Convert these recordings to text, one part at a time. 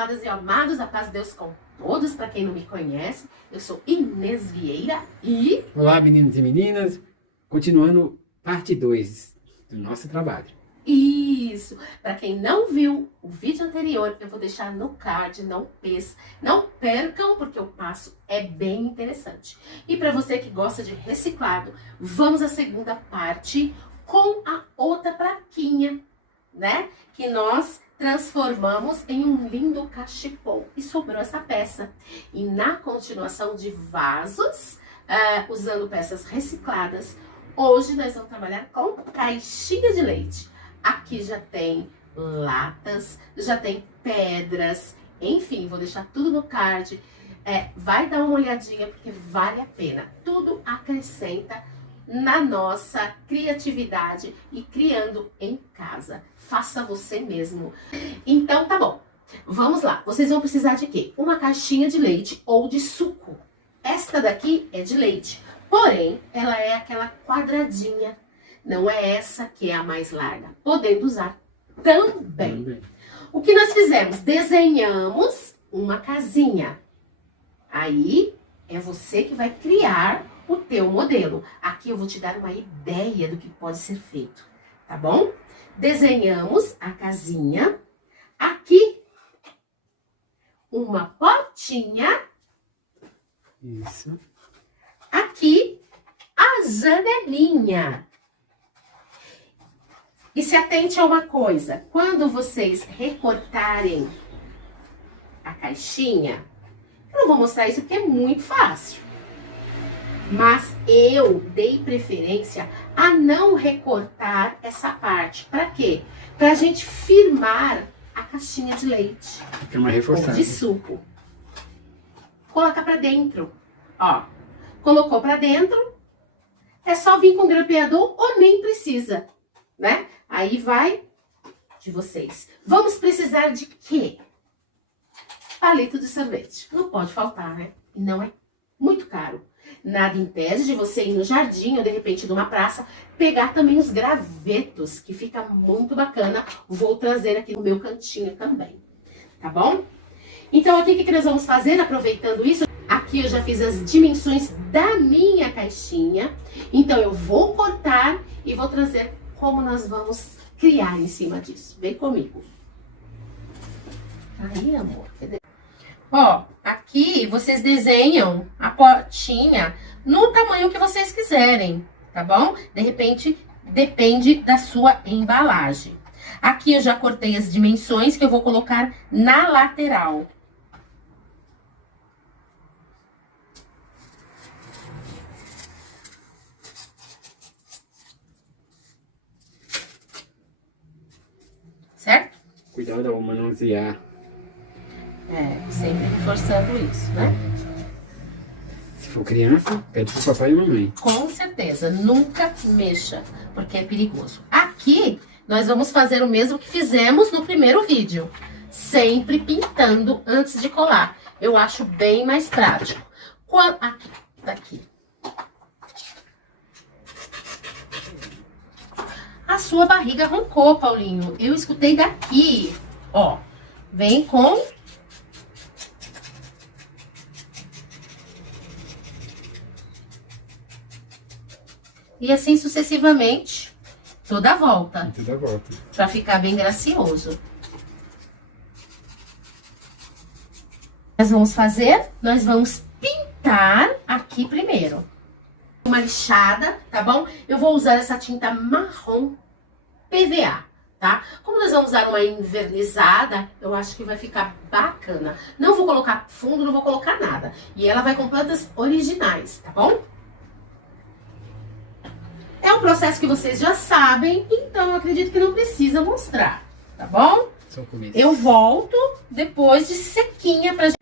amadas e amados, a paz de Deus com todos. Para quem não me conhece, eu sou Inês Vieira e... Olá, meninos e meninas. Continuando parte 2 do nosso trabalho. Isso! Para quem não viu o vídeo anterior, eu vou deixar no card, não percam, porque o passo é bem interessante. E para você que gosta de reciclado, vamos à segunda parte com a outra plaquinha, né? Que nós transformamos em um lindo cachepô e sobrou essa peça. E na continuação de vasos, usando peças recicladas, hoje nós vamos trabalhar com caixinha de leite. Aqui já tem latas, já tem pedras, enfim, vou deixar tudo no card. Vai dar uma olhadinha porque vale a pena. Tudo acrescenta na nossa criatividade e criando em casa. Faça você mesmo. Então tá bom, vamos lá. Vocês vão precisar de quê? Uma caixinha de leite ou de suco. Esta daqui é de leite, porém ela é aquela quadradinha. Não é essa que é a mais larga. Podendo usar também. O que nós fizemos? Desenhamos uma casinha. Aí é você que vai criar o teu modelo. Aqui eu vou te dar uma ideia do que pode ser feito, tá bom? Desenhamos a casinha. Aqui, uma portinha. Isso. Aqui, a janelinha. E se atente a uma coisa, quando vocês recortarem a caixinha, eu não vou mostrar isso porque é muito fácil. Mas eu dei preferência a não recortar essa parte. Para quê? Pra gente firmar a caixinha de leite. Fica mais reforçado. Ou de suco. Coloca pra dentro. Ó, colocou pra dentro, é só vir com grampeador ou nem precisa, né? Aí vai de vocês. Vamos precisar de quê? Palito de sorvete. Não pode faltar, né? E não é muito caro. Nada impede de você ir no jardim ou de repente numa praça, pegar também os gravetos, que fica muito bacana. Vou trazer aqui no meu cantinho também, tá bom? Então aqui o que nós vamos fazer, aproveitando isso? Aqui eu já fiz as dimensões da minha caixinha. Então eu vou cortar e vou trazer como nós vamos criar em cima disso. Vem comigo. Aí, amor. Ó, aqui vocês desenham a portinha no tamanho que vocês quiserem, tá bom? De repente, depende da sua embalagem. Aqui eu já cortei as dimensões que eu vou colocar na lateral. Certo? Cuidado ao manusear. Sempre reforçando isso, né? Se for criança, pede pro papai e mamãe. Com certeza, nunca mexa, porque é perigoso. Aqui, nós vamos fazer o mesmo que fizemos no primeiro vídeo. Sempre pintando antes de colar. Eu acho bem mais prático. Aqui, daqui. A sua barriga roncou, Paulinho. Eu escutei daqui. Ó, vem com... E assim sucessivamente, toda a volta. Toda a volta. Pra ficar bem gracioso. Nós vamos fazer, nós vamos pintar aqui primeiro. Uma lixada, tá bom? Eu vou usar essa tinta marrom PVA, tá? Como nós vamos usar uma invernizada, eu acho que vai ficar bacana. Não vou colocar fundo, não vou colocar nada. E ela vai com plantas originais, tá bom? É um processo que vocês já sabem, então eu acredito que não precisa mostrar, tá bom? Só o começo. Eu volto depois de sequinha pra gente.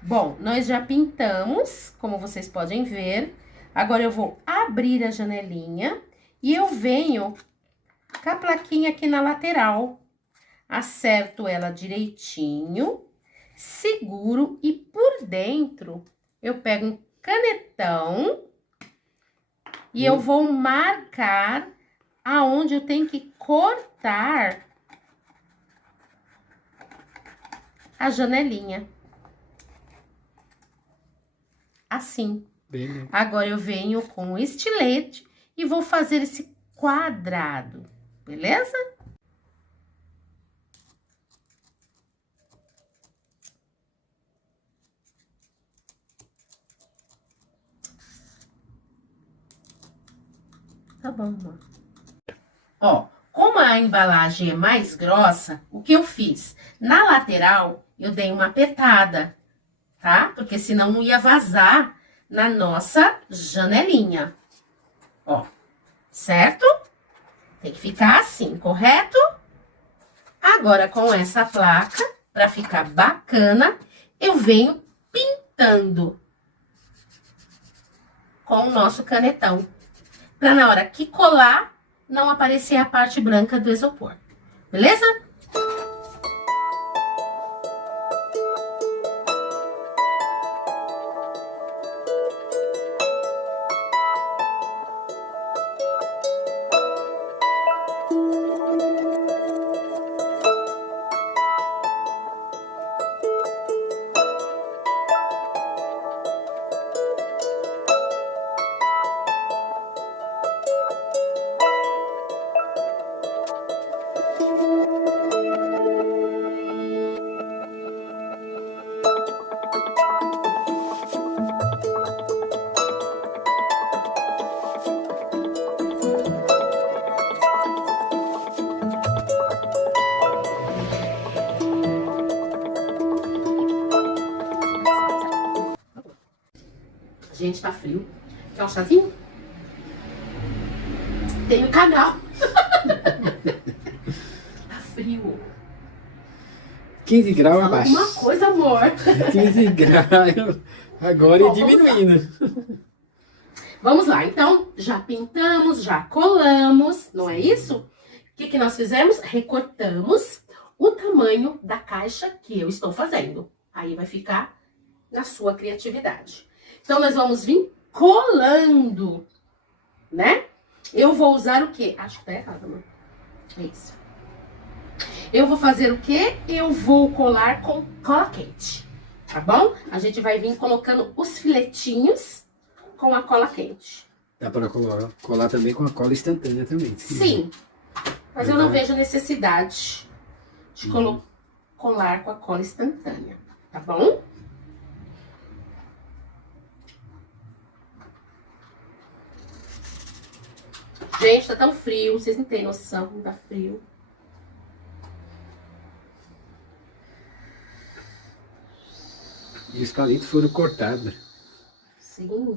Bom, nós já pintamos, como vocês podem ver. Agora eu vou abrir a janelinha e eu venho com a plaquinha aqui na lateral. Acerto ela direitinho, seguro e por dentro eu pego um canetão e eu vou marcar aonde eu tenho que cortar a janelinha. Assim. Beleza. Agora, eu venho com o estilete e vou fazer esse quadrado, beleza? Tá bom, amor. Ó, como a embalagem é mais grossa, o que eu fiz? Na lateral, eu dei uma apertada, tá? Porque senão não ia vazar na nossa janelinha. Ó, certo? Tem que ficar assim, correto? Agora, com essa placa, pra ficar bacana, eu venho pintando com o nosso canetão. Pra na hora que colar, não aparecer a parte branca do isopor. Beleza? Gente, tá frio. Quer um chazinho? Tem um canal. Tá frio. 15 graus Fala abaixo. alguma coisa, amor. 15 graus. Agora Ó, é diminuindo. Vamos lá, então, já pintamos, já colamos, não é isso? O que que nós fizemos? Recortamos o tamanho da caixa que eu estou fazendo. Aí vai ficar na sua criatividade. Então, nós vamos vir colando, né? Eu vou usar o quê? Acho que tá errado, amor. É isso. Eu vou fazer o quê? Eu vou colar com cola quente, tá bom? A gente vai vir colocando os filetinhos com a cola quente. Dá para colar também com a cola instantânea também. Sim, mas eu não vejo necessidade de colar com a cola instantânea, tá bom? Gente, tá tão frio, vocês não têm noção como tá frio. E os palitos foram cortados. Sim.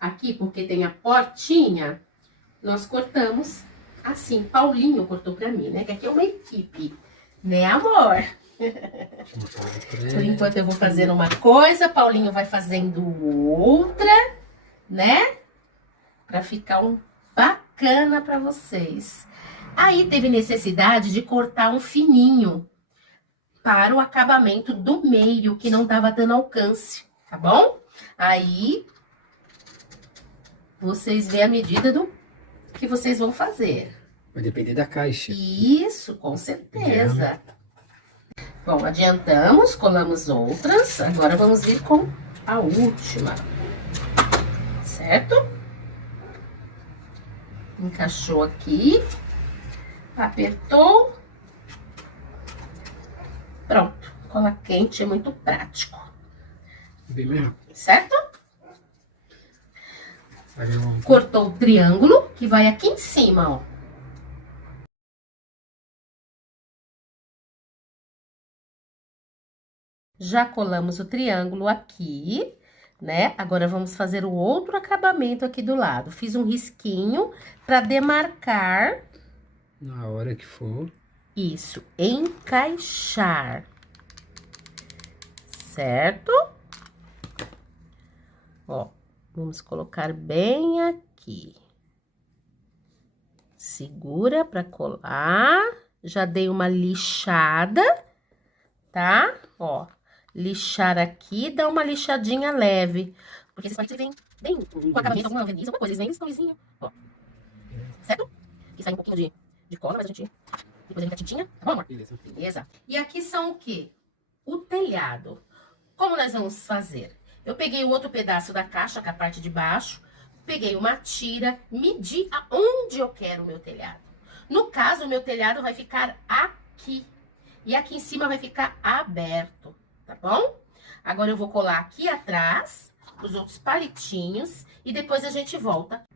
Aqui, porque tem a portinha, nós cortamos assim. Paulinho cortou pra mim, né? Que aqui é uma equipe, né, amor? Por enquanto eu vou fazendo uma coisa, Paulinho vai fazendo outra, né? Pra ficar um bacana pra vocês. Aí teve necessidade de cortar um fininho para o acabamento do meio, que não tava dando alcance, tá bom? Aí vocês vêem a medida do que vocês vão fazer. Vai depender da caixa. Isso, com certeza. Bom, adiantamos, colamos outras. Agora vamos vir com a última. Certo? Encaixou aqui. Apertou. Pronto. Cola quente é muito prático. Bem melhor. Certo? Cortou o triângulo, que vai aqui em cima, ó. Já colamos o triângulo aqui, né? Agora, vamos fazer o outro acabamento aqui do lado. Fiz um risquinho para demarcar. Na hora que for. Isso, encaixar. Certo? Ó, vamos colocar bem aqui. Segura para colar. Já dei uma lixada, tá? Ó. Lixar aqui, dá uma lixadinha leve. Porque esses palitos vêm bem com acabamento, alguma verniz, alguma coisa. Eles vêm esse tamanhozinho, ó. Certo? Que sai um pouquinho de cola, mas a gente depois a gente dá tintinha, tá bom, amor? Beleza. Beleza? E aqui são o quê? O telhado. Como nós vamos fazer? Eu peguei o outro pedaço da caixa, que é a parte de baixo, peguei uma tira, medi aonde eu quero o meu telhado. No caso, o meu telhado vai ficar aqui. E aqui em cima vai ficar aberto, tá bom? Agora eu vou colar aqui atrás os outros palitinhos e depois a gente volta.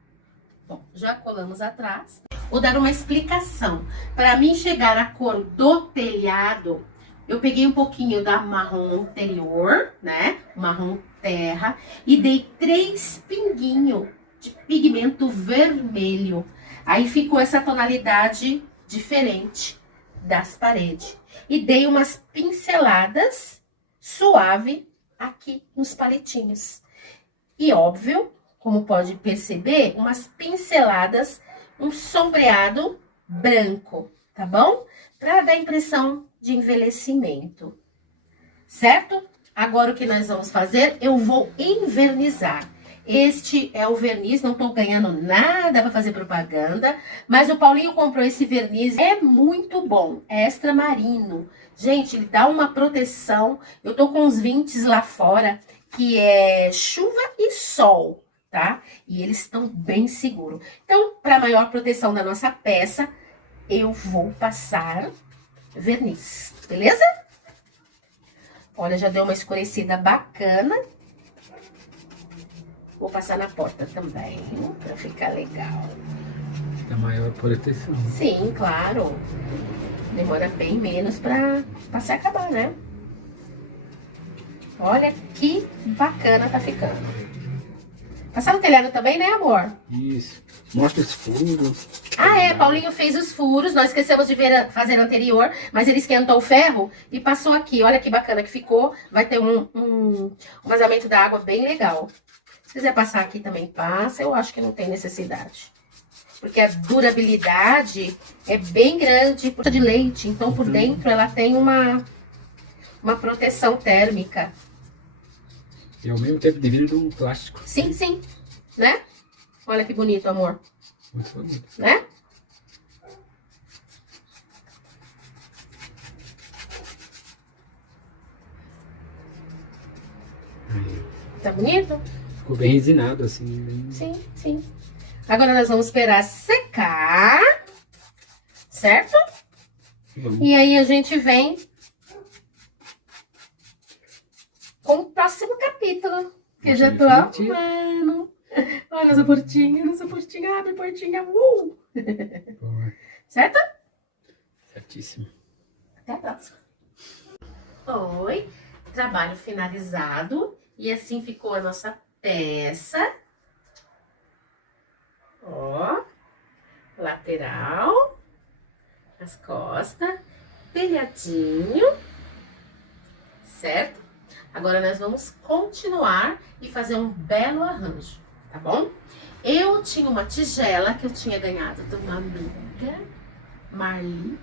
Bom, já colamos atrás. Vou dar uma explicação. Para mim chegar à cor do telhado, eu peguei um pouquinho da marrom anterior, né? Marrom terra, e dei 3 pinguinhos de pigmento vermelho. Aí ficou essa tonalidade diferente das paredes. E dei umas pinceladas suave aqui nos palitinhos. E óbvio, como pode perceber, umas pinceladas, um sombreado branco, tá bom? Para dar impressão de envelhecimento, certo? Agora o que nós vamos fazer? Eu vou envernizar. Este é o verniz, não tô ganhando nada para fazer propaganda, mas o Paulinho comprou esse verniz, é muito bom, é extra marino. Gente, ele dá uma proteção, eu tô com uns 20 lá fora, que é chuva e sol, tá? E eles estão bem seguros. Então, para maior proteção da nossa peça, eu vou passar verniz, beleza? Olha, já deu uma escurecida bacana. Vou passar na porta também, pra ficar legal. Fica maior proteção. Sim, claro. Demora bem menos pra se acabar, né? Olha que bacana tá ficando. Passar no telhado também, né, amor? Isso. Mostra os furos. Ah, é. Paulinho fez os furos. Nós esquecemos de fazer anterior, mas ele esquentou o ferro e passou aqui. Olha que bacana que ficou. Vai ter um vazamento da água bem legal. Se quiser passar aqui também, passa. Eu acho que não tem necessidade. Porque a durabilidade é bem grande. Puxa de leite. Então, por dentro, ela tem uma proteção térmica. E ao mesmo tempo de vidro de um plástico. Sim, sim. Né? Olha que bonito, amor. Muito bonito. Né? Aí. Tá bonito? Ficou bem resinado, assim. Bem... Sim, sim. Agora nós vamos esperar secar, certo? Vamos. E aí a gente vem com o próximo capítulo, que eu já tô arrumando. Olha nossa portinha, abre portinha, Boa. certo? Certíssimo. Até a próxima. Oi, trabalho finalizado. E assim ficou a nossa peça. Ó, lateral, as costas, telhadinho, certo? Agora nós vamos continuar e fazer um belo arranjo, tá bom? Eu tinha uma tigela que eu tinha ganhado de uma amiga, Marli,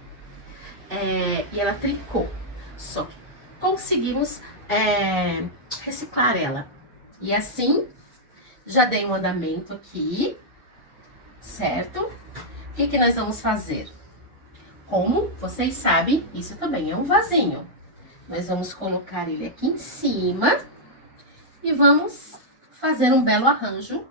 e ela tricou, só que conseguimos reciclar ela. E assim, já dei um andamento aqui, certo? O que que nós vamos fazer? Como vocês sabem, isso também é um vasinho. Nós vamos colocar ele aqui em cima e vamos fazer um belo arranjo.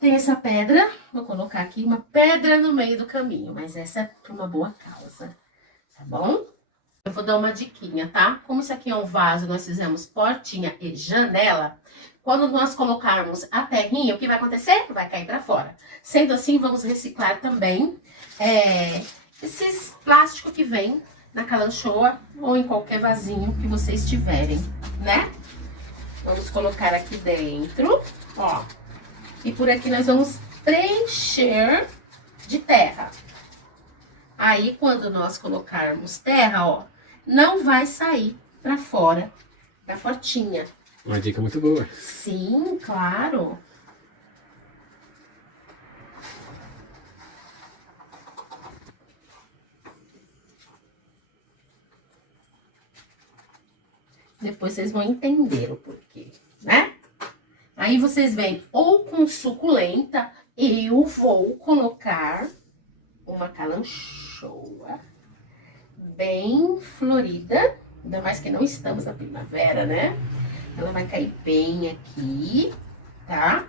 Tem essa pedra, vou colocar aqui uma pedra no meio do caminho, mas essa é para uma boa causa, tá bom? Eu vou dar uma diquinha, tá? Como isso aqui é um vaso, nós fizemos portinha e janela, quando nós colocarmos a terrinha, o que vai acontecer? Vai cair para fora. Sendo assim, vamos reciclar também esses plásticos que vem na calanchoa ou em qualquer vasinho que vocês tiverem, né? Vamos colocar aqui dentro, ó. E por aqui nós vamos preencher de terra. Aí, quando nós colocarmos terra, ó, não vai sair pra fora da portinha. Uma dica muito boa. Sim, claro. Depois vocês vão entender o porquê, né? Aí vocês vêm ou com suculenta, eu vou colocar uma uma calanchoa bem florida, ainda mais que não estamos na primavera, né? Ela vai cair bem aqui, tá?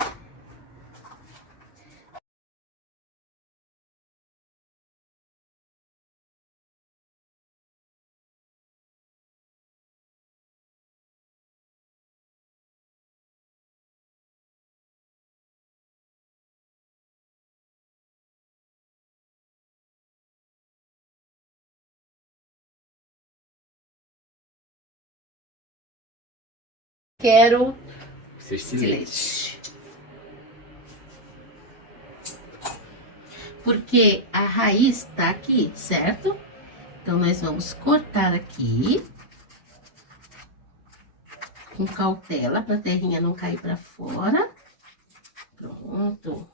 Quero Esse leite. Porque a raiz tá aqui, certo? Então, nós vamos cortar aqui com cautela para a terrinha não cair para fora. Pronto.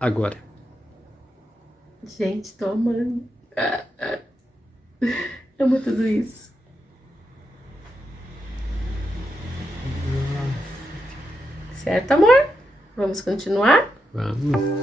Agora. Gente, tô amando. Amo tudo isso. Certo, amor? Vamos continuar? Vamos.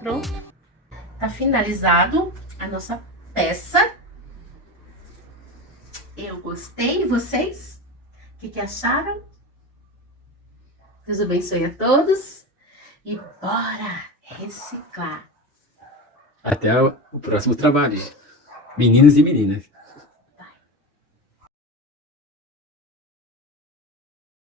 Pronto. Tá finalizado a nossa peça. Eu gostei. E vocês? O que acharam? Deus abençoe a todos. E bora reciclar. Até o próximo trabalho, meninos e meninas.